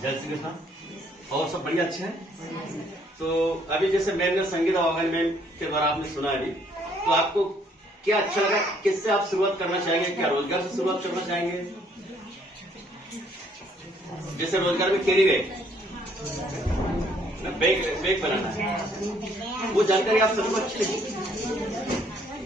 जय श्री कृष्ण। और सब बढ़िया, अच्छे हैं। तो अभी जैसे मैम ने संगीता वाघन मैम के द्वारा आपने सुना अभी, तो आपको क्या अच्छा लगा? किससे आप शुरुआत करना चाहेंगे? क्या रोजगार से शुरुआत करना चाहेंगे? जैसे रोजगार में कैरी बैग बनाना है, वो जानकारी आप सबको अच्छी लगी?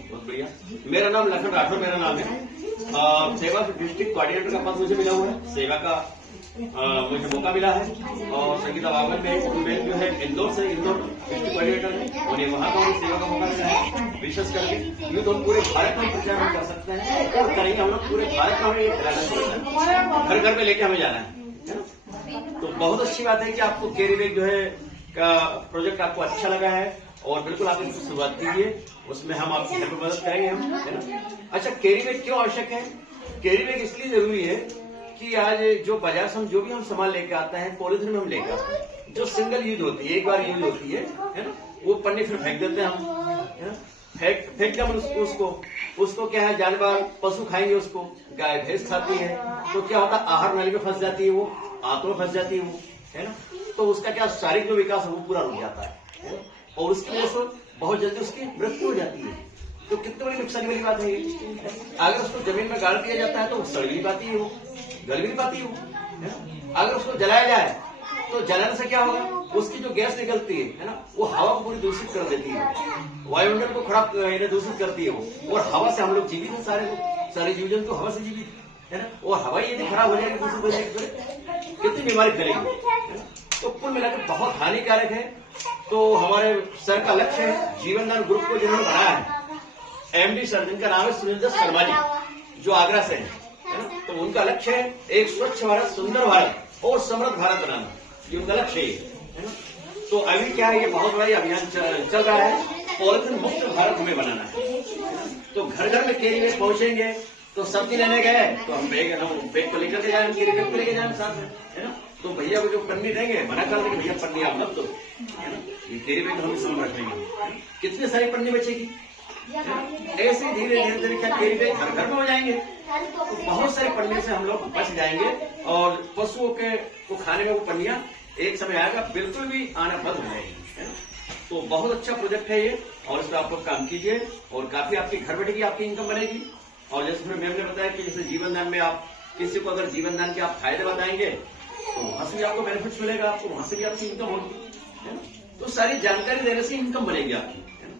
बहुत बढ़िया। मेरा नाम लखन राठौर मेरा नाम है। सेवा डिस्ट्रिक्ट कोऑर्डिनेटर का पद मुझे मिला हुआ है, सेवा का मुझे मौका मिला है। और संगीता वाघन में जो है इंदौर से, इंदौर डिस्ट्रिक्ट कोऑर्डिनेटर है, उन्हें वहां का मुझे सेवा का मौका मिला है। विशेष करके यूथ हम पूरे भारत में प्रचार कर सकते हैं और करेंगे। हम लोग पूरे भारत में हमें घर घर में लेके हमें जाना है ना। तो बहुत अच्छी बात है कि आपको कैरी बैग जो है का प्रोजेक्ट आपको अच्छा लगा है और बिल्कुल आप इसकी शुरुआत कीजिए, उसमें हम आपकी मदद करेंगे हम, है ना। अच्छा, कैरी बैग क्यों आवश्यक है? कैरी बैग इसलिए जरूरी है कि आज जो बाजार से हम जो भी हम सामान लेके आते हैं, पॉलिथीन में हम लेके आते हैं, जो सिंगल यूज होती है, एक बार यूज होती है ना, वो पन्नी फिर फेंक देते हैं हम, है ना। फेंक हम उसको क्या है, जानवर पशु खाएंगे, उसको गाय भैंस खाती है, तो क्या होता है, आहार नाली में फंस जाती है, वो आंतों में फंस जाती है वो, है ना। तो उसका क्या शारीरिक जो विकास है वो पूरा रुक जाता है और उसकी वजह से बहुत जल्दी उसकी मृत्यु हो जाती है। तो कितनी बड़ी नुकसान वाली बात है ये। अगर उसको जमीन में गाड़ दिया जाता है तो सड़ भी नहीं पाती है वो, गल भी नहीं पाती है वो। अगर उसको जलाया जाए तो जलाने से क्या होगा, उसकी जो गैस निकलती है ना, वो हवा को पूरी दूषित कर देती है, वायुमंडल को खराब दूषित करती है वो। और हवा से हम लोग जीवित हैं, सारे जीव जंतु हवा से जीवित है ना। और हवा यदि खराब हो जाएगी दूषित हो जाएगी, कितनी बीमारी फैलेगी। तो कुल मिलाकर बहुत हानिकारक है। तो हमारे सर का लक्ष्य है, जीवन दान ग्रुप को जिन्होंने बनाया है, एमडी सर, जिनका नाम है सुरेंद्र शर्मा जी, जो आगरा से है ना। तो उनका लक्ष्य है एक स्वच्छ भारत, सुंदर भारत और समृद्ध भारत बनाना, ये उनका लक्ष्य है ना। तो अभी क्या है, ये बहुत बड़ा अभियान चल रहा है, पॉलिथीन मुक्त भारत हमें बनाना है। तो घर घर में कैरी बैग पहुंचेंगे, तो सब्जी लेने गए तो हम बैग को लेकर के जाए, हम कैरी बैग को लेके जाए साथ में, है ना। तो भैया को जो पन्नी देंगे, मना कर देंगे, भैया पन्नी आप मत दो, है ना। ये कैरी बैग हम सामने रखेंगे, कितनी सारी पन्नी बचेगी। ऐसे धीरे धीरे क्या कैरी बैग घर घर में हो जाएंगे, तो बहुत सारी पन्नी से हम लोग बच जाएंगे और पशुओं के को खाने में वो पन्नियां एक समय आएगा बिल्कुल भी आना बंद हो जाएगी, है ना। तो बहुत अच्छा प्रोजेक्ट है ये और इस पर आप लोग काम कीजिए और काफी आपकी घर बैठे की आपकी इनकम बनेगी। और जैसे मैम ने बताया कि जैसे जीवन दान में आप किसी को अगर जीवन दान के आप फायदे बताएंगे तो वहां से भी आपको बेनिफिट्स मिलेगा, आपको वहां से भी आपकी इनकम होगी, है ना। तो सारी जानकारी देने से इनकम बनेगी आपकी, है ना।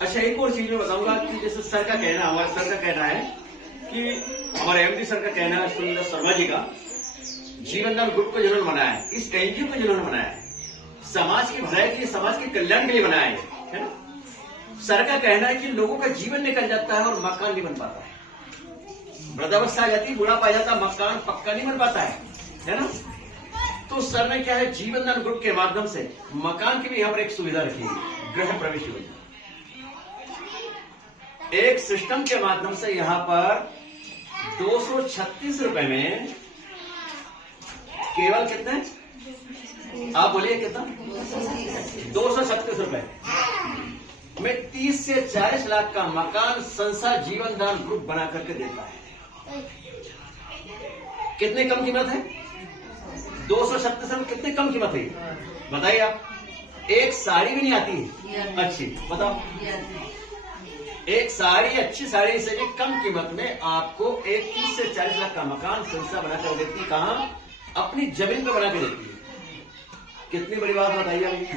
अच्छा, एक और चीज मैं बताऊंगा कि जैसे सर का कहना, हमारे सर का कहना है कि हमारे एमडी सर का कहना है, सुरेंद्र शर्मा जी का, जीवन दान ग्रुप को जिन्होंने बनाया है, इस एनजीओ को जिन्होंने बनाया है, समाज की भलाई के लिए, समाज के कल्याण के लिए बनाया है ना। सर का कहना है कि लोगों का जीवन निकल जाता है और मकान नहीं बन पाता है, वृद्धावस्था आ जाती है, बुढ़ापा आ जाता है, मकान पक्का नहीं बन पाता है ना। तो सर ने क्या है, जीवन दान ग्रुप के माध्यम से मकान की भी यहाँ पर एक सुविधा रखी है, गृह प्रवेश योजना। एक सिस्टम के माध्यम से यहाँ पर 236 रुपए में केवल कितने, आप बोलिए कितना, 236 रुपए में 30 से 40 लाख का मकान संसार जीवन दान ग्रुप बना करके देता है। कितनी कम कीमत है, 236 में कितनी कम कीमत है बताइए आप। एक साड़ी भी नहीं आती है अच्छी, बताओ। एक साड़ी, अच्छी साड़ी से भी कम कीमत में आपको एक 30 से 40 लाख का मकान संस्था बनाकर देती है। कहां, अपनी जमीन पे बना के देती है। कितनी बड़ी बात बताइए।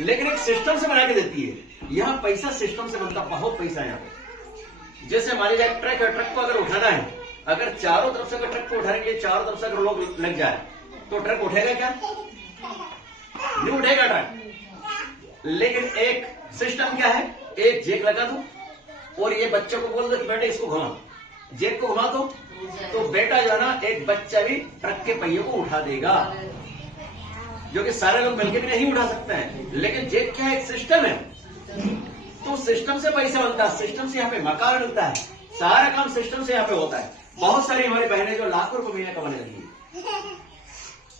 लेकिन एक सिस्टम से बना के देती है। यहाँ पैसा सिस्टम से बनता, बहुत पैसा है यहाँ पे। जैसे मान लीजिए ट्रक है, ट्रक को अगर उठाना है, अगर चारों तरफ से अगर ट्रक को उठाने के लिए चारों तरफ से अगर लोग लग जाए तो ट्रक उठेगा क्या, नहीं उठेगा ट्रक। लेकिन एक सिस्टम क्या है, एक जेक लगा दो और ये बच्चों को बोल दो कि बेटे इसको घुमा, जेक को घुमा दो, तो बेटा जो है ना, एक बच्चा भी ट्रक के पहियों को उठा देगा, जो कि सारे लोग मिलकर भी नहीं उठा सकते हैं। लेकिन जेक क्या है, एक सिस्टम है, तो सिस्टम से पैसा बनता है, सिस्टम से यहाँ पे मकान मिलता है, सारा काम सिस्टम से यहाँ पे होता है। बहुत सारी हमारी बहनें जो लाखों रुपए महीना कमाने लगी है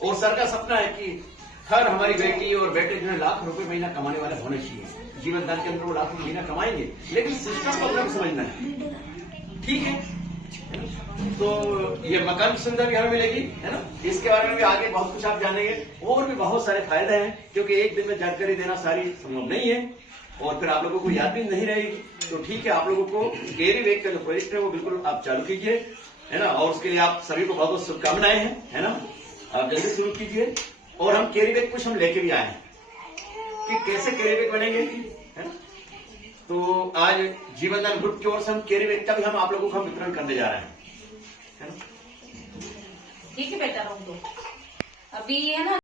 और सर का सपना है कि हर हमारी बेटी और बेटे जो है लाख रुपए महीना कमाने वाले होने चाहिए। जीवन दान के अंदर वो लाखों महीना कमाएंगे, लेकिन सिस्टम को अपना समझना है, ठीक है। तो ये मकान की सुविधा भी हमें मिलेगी, है ना। इसके बारे में भी आगे बहुत कुछ आप जानेंगे, और भी बहुत सारे फायदे हैं, क्योंकि एक दिन में जानकारी देना सारी संभव नहीं है, और फिर आप लोगों को याद भी नहीं रहेगी। तो ठीक है, आप लोगों को कैरी बैग का जो प्रोजेक्ट है वो बिल्कुल आप चालू कीजिए, है ना। और उसके लिए आप सभी को बहुत बहुत शुभकामनाएं हैं, है ना। आप जल्दी शुरू कीजिए। और हम कैरी बैग कुछ हम लेके भी आए हैं कि कैसे कैरी बैग बनेंगे, है ना। तो आज जीवनदान ग्रुप की ओर से हम कैरी बैग का भी हम आप लोगों को हम वितरण करने जा रहे हैं, है ना। ठीक है बेटा, रोक दो अभी, है ना।